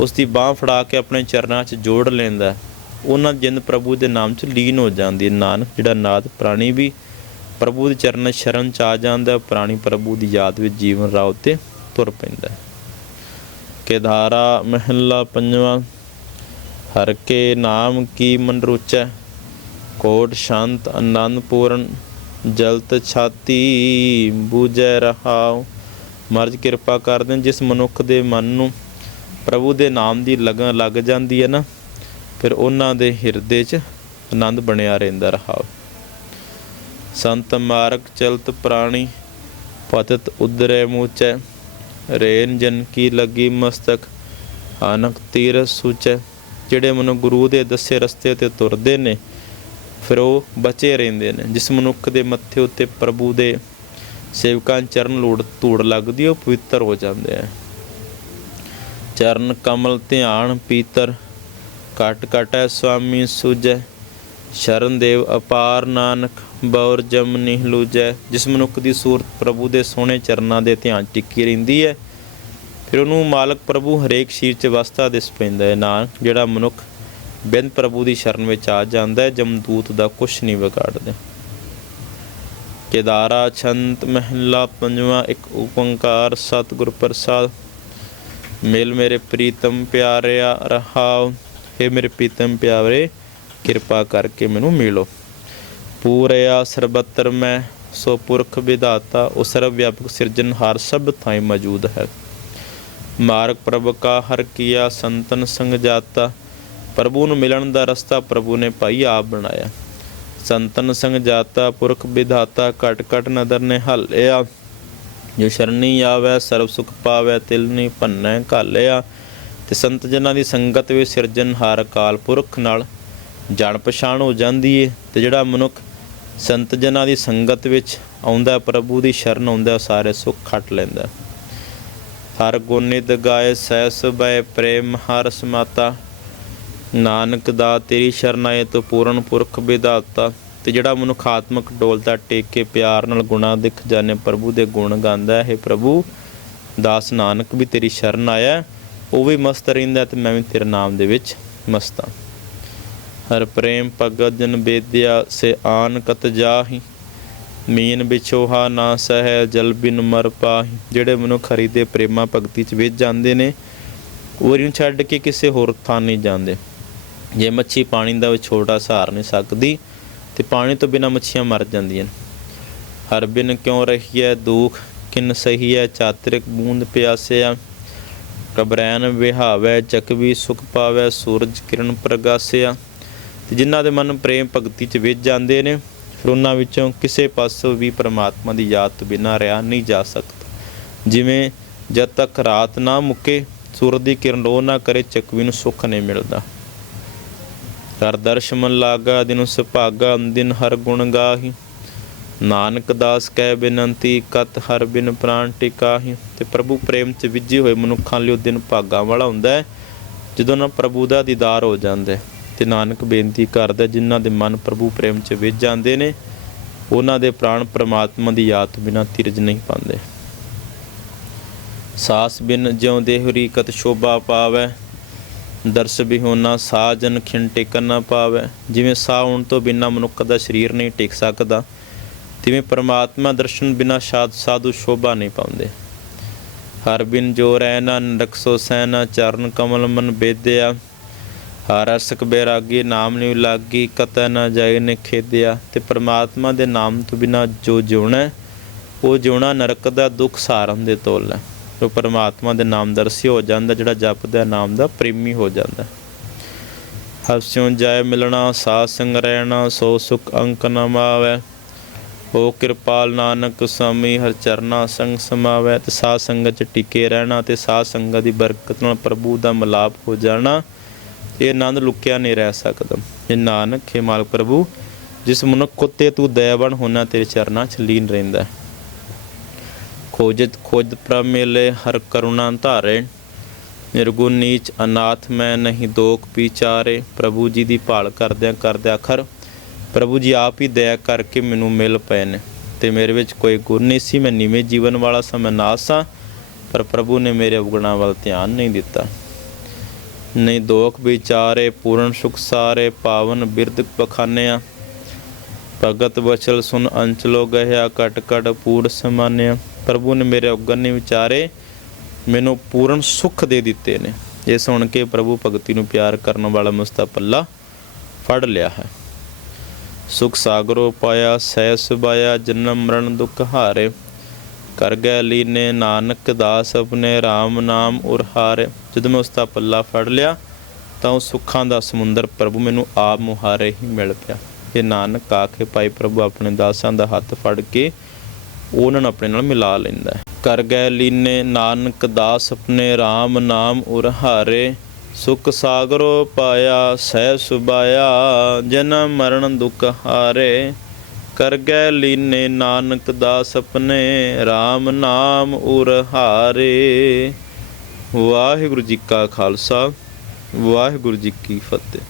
ਉਸ ਦੀ ਬਾਹ ਫੜਾ ਕੇ ਆਪਣੇ ਚਰਨਾਂ 'ਚ ਜੋੜ ਲੈਂਦਾ ਉਹਨਾਂ ਜਿੰਦ ਪ੍ਰਭੂ ਦੇ ਨਾਮ 'ਚ ਲੀਨ ਹੋ ਜਾਂਦੀ ਹੈ। ਨਾਨਕ, ਜਿਹੜਾ ਨਾਦ ਪ੍ਰਾਣੀ ਵੀ ਪ੍ਰਭੂ ਦੇ ਚਰਨ ਸ਼ਰਨ 'ਚ ਆ ਜਾਂਦਾ ਪ੍ਰਾਣੀ ਪ੍ਰਭੂ ਦੀ ਯਾਦ ਵਿੱਚ ਜੀਵਨ ਰਾਹ ਉੱਤੇ ਤੁਰ ਪੈਂਦਾ ਹੈ। ਕੇਦਾਰਾ ਮਹਿਲਾ ਪੰਜਵਾਂ, ਹਰ ਕੇ ਨਾਮ ਕੀ ਮਨ ਰੁਚੈ? ਕੋਟ ਸ਼ਾਂਤ ਆਨੰਦ ਪੂਰਨ ਜਲਤ ਛਾਤੀ ਬੂਝੈ ਰਹਾਉ। ਮਰਜ ਕਿਰਪਾ ਕਰ ਦੇਣ ਜਿਸ ਮਨੁੱਖ ਦੇ ਮਨ ਨੂੰ ਪ੍ਰਭੂ ਦੇ ਨਾਮ ਦੀ ਲਗਨ ਲੱਗ ਜਾਂਦੀ ਹੈ ਨਾ, ਫਿਰ ਉਹਨਾਂ ਦੇ ਹਿਰਦੇ 'ਚ ਆਨੰਦ ਬਣਿਆ ਰਹਿੰਦਾ ਰਹਾਉ ਸੰਤ ਮਾਰਗ ਚਲਤ ਪ੍ਰਾਣੀ, ਪਤਤ ਉਦਰੇ ਮੂਚੈ, ਰੇਨ ਜਨ ਕੀ ਲੱਗੀ ਮਸਤਕ, ਆਨਕ ਤੀਰ ਸੂਚੈ। ਜਿਹੜੇ ਮਨੁ ਗੁਰੂ ਦੇ ਦੱਸੇ ਰਸਤੇ ਤੇ ਤੁਰਦੇ ਨੇ, ਫਿਰ ਉਹ ਬਚੇ ਰਹਿੰਦੇ ਨੇ। ਜਿਸ ਮਨੁੱਖ ਦੇ ਮੱਥੇ ਉੱਤੇ ਪ੍ਰਭੂ ਦੇ ਸੇਵਕਾਂ ਚਰਨ ਲੋੜ ਧੂੜ ਲੱਗਦੀ, ਉਹ ਪਵਿੱਤਰ ਹੋ ਜਾਂਦੇ ਆ। ਚਰਨ ਕਮਲ ਧਿਆਨ ਪੀਤਰ ਕਟ ਕਟੈ ਸੁਆਮੀ ਸੁਜੈ ਸ਼ਰਨ ਦੇਵ ਅਪਾਰ ਨਾਨਕ, ਬੌਰ ਜਮ ਨਿਹ ਲੂਜੈ। ਜਿਸ ਮਨੁੱਖ ਦੀ ਸੂਰਤ ਪ੍ਰਭੂ ਦੇ ਸੋਹਣੇ ਚਰਨਾਂ ਦੇ ਧਿਆਨ ਟਿੱਕੀ ਰਹਿੰਦੀ ਹੈ, ਫਿਰ ਉਹਨੂੰ ਮਾਲਕ ਪ੍ਰਭੂ ਹਰੇਕ ਸ਼ੀਰ 'ਚ ਵਸਤਾ ਦਿਸ ਪੈਂਦਾ ਹੈ। ਨਾਨਕ ਜਿਹੜਾ ਮਨੁੱਖ ਬਿੰਦ ਪ੍ਰਭੂ ਦੀ ਸ਼ਰਨ ਵਿੱਚ ਆ ਜਾਂਦਾ ਹੈ, ਜਮਦੂਤ ਦਾ ਕੁਛ ਨਹੀਂ ਵਿਗਾੜਦੇ। ਕੇਦਾਰਾ ਛੰਤ ਮਹਿਲਾ ਪੰਜਵਾ, ਇੱਕ ਓੰਕਾਰ ਸਤਿਗੁਰ ਪ੍ਰਸਾਦ। ਮਿਲ ਮੇਰੇ ਪ੍ਰੀਤਮ ਪਿਆਰਿਆ ਰਹਾਉ। हे ਮੇਰੇ ਪ੍ਰੀਤਮ ਪਿਆਰੇ, ਕਿਰਪਾ ਕਰਕੇ ਮੈਨੂੰ ਮਿਲੋ। ਪੂਰਿਆ ਸਰਬੱਤਰ ਮੈਂ, ਸੋ ਪੁਰਖ ਵਿਧਾਤਾ ਉਹ ਸਰਵ ਵਿਆਪਕ ਸਿਰਜਣਹਾਰ ਸਭ ਥਾਈ ਮੌਜੂਦ ਹੈ। ਮਾਰਗ ਪ੍ਰਭ ਕਾ ਹਰ ਕੀਆ ਸੰਤਨ ਸੰਗ ਜਾਤਾ, ਪ੍ਰਭੂ ਨੂੰ ਮਿਲਣ ਦਾ ਰਸਤਾ ਪ੍ਰਭੂ ਨੇ ਭਾਈ ਆਪ ਬਣਾਇਆ। ਸੰਤਨ ਸੰਗ ਜਾਤਾ, ਪੁਰਖ ਵਿਧਾਤਾ ਘਟ ਘਟ ਨਦਰ ਨੇ ਹੱਲਿਆ। ਜੋ ਸ਼ਰਣੀ ਆਵੈ, ਸਰਬ ਸੁਖ ਪਾਵੈ ਤਿਲਨੀ ਭੰਨੈ ਘਾਲਿਆ ਤੇ ਸੰਤ ਜਨਾਂ ਦੀ ਸੰਗਤ ਵਿੱਚ ਸਿਰਜਣਹਾਰ ਕਾਲ ਪੁਰਖ ਨਾਲ, ਜਾਣ ਪਛਾਣ ਹੋ ਜਾਂਦੀ ਏ। ਤੇ ਜਿਹੜਾ ਮਨੁੱਖ ਸੰਤ ਜਨਾਂ ਦੀ ਸੰਗਤ ਵਿੱਚ ਆਉਂਦਾ, ਪ੍ਰਭੂ ਦੀ ਸ਼ਰਨ ਆਉਂਦਾ, ਉਹ ਸਾਰੇ ਸੁੱਖ ਖੱਟ ਲੈਂਦਾ। ਹਰ ਗੁਨਿਤ ਗਾਏ, ਸਹਿ ਬੈ ਪ੍ਰੇਮ ਹਰ ਸਮਾਤਾ। ਨਾਨਕ ਦਾ ਤੇਰੀ ਸ਼ਰਨ ਆਏ, ਤੋ ਪੂਰਨ ਪੁਰਖ ਵਿਦਾਤਾ ਤੇ ਜਿਹੜਾ ਮਨੁਖਾਤਮਕ ਡੋਲਤਾ ਟੇਕ ਕੇ ਪਿਆਰ ਨਾਲ ਗੁਣਾ ਦਿਖ ਜਾਣੇ ਪ੍ਰਭੂ ਦੇ ਗੁਣ ਗਾਉਂਦਾ ਹੈ ਪ੍ਰਭੂ, ਦਾਸ ਨਾਨਕ ਵੀ ਤੇਰੀ ਸ਼ਰਨ ਆਇਆ ਉਹ ਵੀ ਮਸਤ ਰਹਿੰਦਾ ਤੇ ਮੈਂ ਵੀ ਤੇਰੇ ਨਾਮ ਦੇ ਵਿੱਚ ਮਸਤ ਹਾਂ। ਹਰ ਪ੍ਰੇਮ ਭਗਤ ਜਨ ਬੇਦਿਆ, ਸੇ ਆਨ ਕਤ ਜਾਹੀ, ਮੀਨ ਵਿਛੋਹਾ ਨਾ ਸਹਿ ਜਲ ਬਿਨ ਮਰ ਪਾਹੀ। ਜਿਹੜੇ ਮਨੁੱਖ ਹਰੀ ਦੇ ਪ੍ਰੇਮਾ ਭਗਤੀ ਚ ਵਿੱਚ ਜਾਂਦੇ ਨੇ, ਉਹ ਨੂੰ ਛੱਡ ਕੇ ਕਿਸੇ ਹੋਰ ਥਾਂ ਨਹੀਂ ਜਾਂਦੇ। ਜੇ ਮੱਛੀ ਪਾਣੀ ਦਾ ਛੋਟਾ ਸਹਾਰ ਨਹੀਂ ਸਕਦੀ ਤੇ ਪਾਣੀ ਤੋਂ ਬਿਨਾ ਮੱਛੀਆਂ ਮਰ ਜਾਂਦੀਆਂ ਨੇ। ਹਰ ਬਿਨ ਕਿਉ ਰਹੀਐ ਦੁਖ? ਕਿਨ ਸਹੀਐ ਚਾਤਰਿਕ ਬੂੰਦ ਪਿਆਸਿਆ ਕਬਰੈਨ ਵਿਹਾਵੈ ਚਕਵੀ ਸੁਖ ਪਾਵੈ, ਸੂਰਜ ਕਿਰਨ ਪ੍ਰਗਾਸਿਆ ਤੇ ਜਿਨ੍ਹਾਂ ਦੇ ਮਨ ਪ੍ਰੇਮ ਭਗਤੀ ਚ ਵਿੱਚ ਜਾਂਦੇ ਨੇ ਫਿਰ ਉਹਨਾਂ ਵਿੱਚੋਂ ਕਿਸੇ ਪਾਸੋਂ ਵੀ ਪ੍ਰਮਾਤਮਾ ਦੀ ਯਾਦ ਤੋਂ ਬਿਨਾਂ ਰਿਹਾ ਨਹੀਂ ਜਾ ਸਕਦਾ। ਜਿਵੇਂ ਜਦ ਤੱਕ ਰਾਤ ਨਾ ਮੁੱਕੇ, ਸੂਰਜ ਦੀ ਕਿਰਨ ਰੋ ਨਾ ਕਰੇ ਚਕਵੀ ਨੂੰ ਸੁੱਖ ਨਹੀਂ ਮਿਲਦਾ। ਕਰ ਦਰਸ਼ ਮਨ ਲਾਗਾ, ਦਿਨ ਸੁਭਾਗਾ ਦਿਨ ਹਰ ਗੁਣ ਗਾਹੀ। ਨਾਨਕ ਦਾਸ ਕਹਿ ਬੇਨੰਤੀ ਕਤ ਹਰ ਬਿਨ ਪ੍ਰਾਨ ਟਿਕਾਹੀ। ਤੇ ਪ੍ਰਭੂ ਪ੍ਰੇਮ ਚ ਵਿਜੀ ਹੋਏ ਮਨੁੱਖਾਂ ਲਈ ਉਹ ਦਿਨ ਭਾਗਾ ਵਾਲਾ ਹੁੰਦਾ ਹੈ, ਜਦੋਂ ਨਾ ਪ੍ਰਭੂ ਦਾ ਦੀਦਾਰ ਹੋ ਜਾਂਦਾ ਤੇ ਨਾਨਕ ਬੇਨਤੀ ਕਰਦਾ ਜਿਨ੍ਹਾਂ ਦੇ ਮਨ ਪ੍ਰਭੂ ਪ੍ਰੇਮ ਚ ਵਿੱਚ ਜਾਂਦੇ ਨੇ, ਉਹਨਾਂ ਦੇ ਪ੍ਰਾਣ ਪ੍ਰਮਾਤਮਾ ਦੀ ਯਾਦ ਤੋਂ ਬਿਨਾਂ ਧੀਰਜ ਨਹੀਂ ਪਾਉਂਦੇ। ਸਾਸ ਬਿਨ ਜਿਉ ਦੇਹਰੀ ਕਤ ਸ਼ੋਭਾ ਪਾਵੈ ਦਰਸ ਬਿਹੋਨਾ ਸਾਜਨ ਖਿੰ ਟੇਕਣ ਨਾ ਪਾਵੈ। ਜਿਵੇਂ ਸਾਹ ਆਉਣ ਤੋਂ ਬਿਨਾਂ ਮਨੁੱਖ ਦਾ ਸਰੀਰ ਨਹੀਂ ਟਿਕ ਸਕਦਾ, ਤਿਵੇਂ ਪਰਮਾਤਮਾ ਦਰਸ਼ਨ ਬਿਨਾਂ ਸਾਧ ਸਾਧੂ ਸ਼ੋਭਾ ਨਹੀਂ ਪਾਉਂਦੇ। ਹਰ ਬਿਨ ਜੋ ਰਹਿ ਨਾ ਨਰਕ ਸੋ ਸੈਨਾ ਚਰਨ ਕਮਲ ਮਨ ਬੇਦਿਆ। ਹਰ ਹਰਸਕ ਬੇਰਾਗੀ ਨਾਮ ਨਹੀਂ ਲਾਗੀ, ਕਤੈ ਨਾ ਜਾਏ ਨੇ ਖੇਦਿਆ। ਤੇ ਪ੍ਰਮਾਤਮਾ ਦੇ ਨਾਮ ਤੋਂ ਬਿਨਾ ਜੋ ਜਿਉਣਾ ਉਹ ਜਿਉਣਾ ਨਰਕ ਦਾ ਦੁੱਖ ਸਾਰਨ ਦੇ ਤੋਲ ਹੈ। ਜੋ ਪ੍ਰਮਾਤਮਾ ਦੇ ਨਾਮ ਦਰਸੀ ਹੋ ਜਾਂਦਾ, ਜਿਹੜਾ ਜਪਦਾ ਨਾਮ ਦਾ ਪ੍ਰੇਮੀ ਹੋ ਜਾਂਦਾ ਹੈ। ਹਸਿਉ ਜੈ ਮਿਲਣਾ, ਸਾਧ ਸੰਗ ਰਹਿਣਾ, ਸੋ ਸੁਖ ਅੰਕ ਨ ਮਾਵੈ ਹੋ ਕਿਰਪਾਲ ਨਾਨਕ ਸਾਮੀ ਹਰ ਚਰਨਾ ਸੰਗ ਸਮਾਵੈ ਤੇ ਸਾਧ ਸੰਗਤ ਚ ਟਿਕੇ ਰਹਿਣਾ ਤੇ ਸਾਧ ਸੰਗਤ ਦੀ ਬਰਕਤ ਨਾਲ ਪ੍ਰਭੂ ਦਾ ਮਿਲਾਪ ਹੋ ਜਾਣਾ ਇਹ ਆਨੰਦ ਲੁਕਿਆ ਨਹੀਂ ਰਹਿ ਸਕਦਾ ਇਹ ਨਾਨਕ, ਹੈ ਮਾਲਕ ਪ੍ਰਭੂ, ਜਿਸ ਮਨੁੱਖ ਉਤੇ ਤੂੰ ਦਇਆਵਾਨ ਹੋਣਾ, ਤੇਰੇ ਚਰਨਾਂ ਚ ਲੀਨ ਰਹਿੰਦਾ ਹੈ। ਖੋਜਤ ਖੋਜ ਪ੍ਰਭ ਮੇਲੇ ਹਰ ਕਰੁਣਾ ਧਾਰੇ। ਨਿਰਗੁਣ ਨੀਚ ਅਨਾਥ ਮੈਂ ਨਹੀਂ ਦੋਖ ਵਿਚਾਰੇ ਪ੍ਰਭੂ ਜੀ ਦੀ ਭਾਲ ਕਰਦਿਆਂ ਕਰਦਿਆਂ ਖਰ ਪ੍ਰਭੂ ਜੀ ਆਪ ਹੀ ਦਇਆ ਕਰਕੇ ਮੈਨੂੰ ਮਿਲ ਪਏ ਨੇ। ਤੇ ਮੇਰੇ ਵਿੱਚ ਕੋਈ ਗੁਣ ਨਹੀਂ ਸੀ, ਮੈਂ ਨੀਵੇਂ ਜੀਵਨ ਵਾਲਾ ਸਾਂ, ਮੈਂ ਸਾਂ, ਪਰ ਪ੍ਰਭੂ ਨੇ ਮੇਰੇ ਅਵਗੁਣਾਂ ਵੱਲ ਧਿਆਨ ਨਹੀਂ ਦਿੱਤਾ। ਨਹੀਂ ਦੋਖ ਵਿਚਾਰੇ, ਪੂਰਨ ਸੁਖ ਸਾਰੇ, ਪਾਵਨ ਬਿਰਧ ਬਖਾਨਿਆ। ਭਗਤ ਵਚਲ ਸੁਨ ਅੰਚਲੋ ਗਹਿਆ, ਕਟ ਕਟ ਪੂਰ ਸਮਾਨਿਆ। ਪ੍ਰਭੂ ਨੇ ਮੇਰੇ ਅਵਗੁਣ ਨਹੀਂ ਵਿਚਾਰੇ ਮੈਨੂੰ ਪੂਰਨ ਸੁਖ ਦੇ ਦਿੱਤੇ ਨੇ। ਇਹ ਸੁਣ ਕੇ ਪ੍ਰਭੂ ਭਗਤੀ ਨੂੰ ਪਿਆਰ ਕਰਨ ਵਾਲਾ ਮੁਸਤਾ ਪੱਲਾ ਫੜ ਲਿਆ ਹੈ। ਸੁਖ ਸਾਗਰੋ ਪਾਇਆ ਸਹਿ ਸੁਭਾਇਆ, ਜਨਮ ਮਰਨ ਦੁਖ ਹਾਰੇ। ਕਰ ਗਏ ਲੀਨੇ ਨਾਨਕ ਦਾਸ ਆਪਣੇ RAM ਨਾਮ ਉਰ ਹਾਰੇ। ਜਦੋਂ ਮੈਂ ਉਸ ਦਾ ਪੱਲਾ ਫੜ ਲਿਆ, ਤਾਂ ਉਹ ਸੁੱਖਾਂ ਦਾ ਸਮੁੰਦਰ ਪ੍ਰਭੂ ਮੈਨੂੰ ਆਪ ਮੁਹਾਰੇ ਹੀ ਮਿਲ ਪਿਆ। ਇਹ ਨਾਨਕ ਆਖੇ ਪਾਈ ਪ੍ਰਭੂ ਆਪਣੇ ਦਾਸਾਂ ਦਾ ਹੱਥ ਫੜ ਕੇ ਉਹਨਾਂ ਨੂੰ ਆਪਣੇ ਨਾਲ ਮਿਲਾ ਲੈਂਦਾ ਹੈ। ਕਰ ਗਏ ਲੀਨੇ ਨਾਨਕ ਦਾਸ ਆਪਣੇ RAM ਨਾਮ ਉਰ ਹਾਰੇ। ਸੁਖ ਸਾਗਰੋ ਪਾਇਆ, ਸਹਿ ਸੁਬਾਇਆ ਜਨਮ ਮਰਨ ਦੁਖ ਹਾਰੇ। ਕਰ ਗਏ ਲੀਨੇ ਨਾਨਕ ਦਾਸ ਆਪਣੇ RAM ਨਾਮ ਉਰ ਹਾਰੇ। ਵਾਹਿਗੁਰੂ ਜੀ ਕਾ ਖਾਲਸਾ, ਵਾਹਿਗੁਰੂ ਜੀ ਕੀ ਫਤਿਹ।